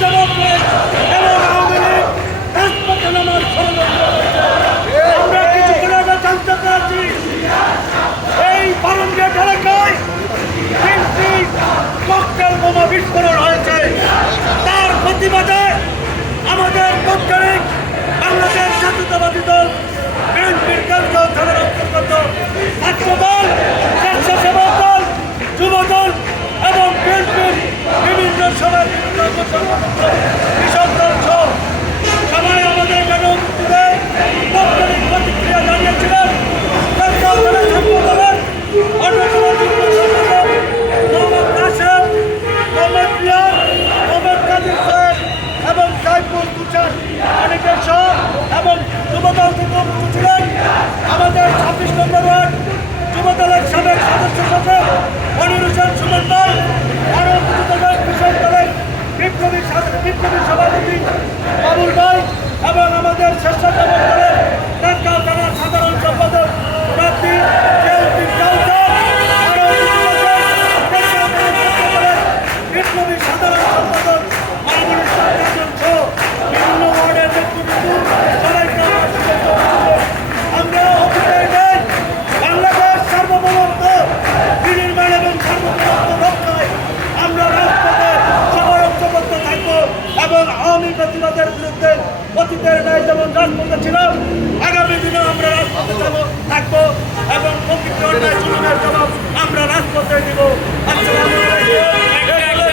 স্বেচ্ছাসেবক লীগ এবং আওয়ামী লীগ রাজপথে নামার ষড়যন্ত্র করছে। আমরা কিছুক্ষণ আগে জানতে পেরেছি এই বারঙ্গেট এলাকায় 3টি ককটেল বোমা বিস্ফোরণ হয়েছে। তার প্রতিবাদে আমাদের বৈজ্ঞানিক বাংলাদেশ জাতীয়তাবাদী দল বিএনপির কেন্দ্রীয় দলের অন্তর্গত ছাত্রদল, স্বেচ্ছাসেবক দল, যুবদল এবং বিএনপির বিভিন্ন সভায় কৃষক দল সহ সবাই আমাদের এখানে উপস্থিত হয়ে বৈজ্ঞানিক প্রতিক্রিয়া জানিয়েছিলেন। কেন্দ্রীয় দলের ছাত্রদলের অন্যতম যুগ্ম সম্পাদক মোহাম্মদ কাসেম, মোহাম্মদ রিয়াদ, মোহাম্মদ কাদির সাহেব এবং সাইফুল তুষার অনেকের সহ এবং যুবদল থেকে উপস্থিত ছিলেন আমাদের 26 নম্বর ওয়ার্ড যুবদলের সাবেক সদস্য সচিব মনির হোসেন সুমন ভাই, আরও উপস্থিত হয়েছেন কৃষক দলের বিপ্লবী সভাপতি বাবুল ভাই এবং আমাদের স্বেচ্ছাসেবক দলের ঢাকা জেলার সাধারণ সম্পাদক প্রার্থী জিয়াউদ্দিন কাউসার, আরও বিপ্লবী সাধারণ সম্পাদক মাহমুদ ইসলাম রাজন সহ বিভিন্ন ওয়ার্ডের নেতৃবৃন্দ সবাইকে আমার শুভেচ্ছা অভিনন্দন। আমরা অভিনয় নেই বাংলাদেশ সার্বভৌমত্ব বিনির্মাণ এবং সার্বভৌমত্ব রক্ষায় আমরা রাজপথে সবাই ঐক্যবদ্ধ থাকবো এবং আওয়ামী প্রতিবাদের বিরুদ্ধে অতীতের ন্যায় যেমন রাজপথে ছিলাম আগামী দিনে আমরা রাজপথে থাকবো এবং প্রকৃত অন্যায় জুলুমের জবাব আমরা রাজপথে দিব। আসসালামু আলাইকুম।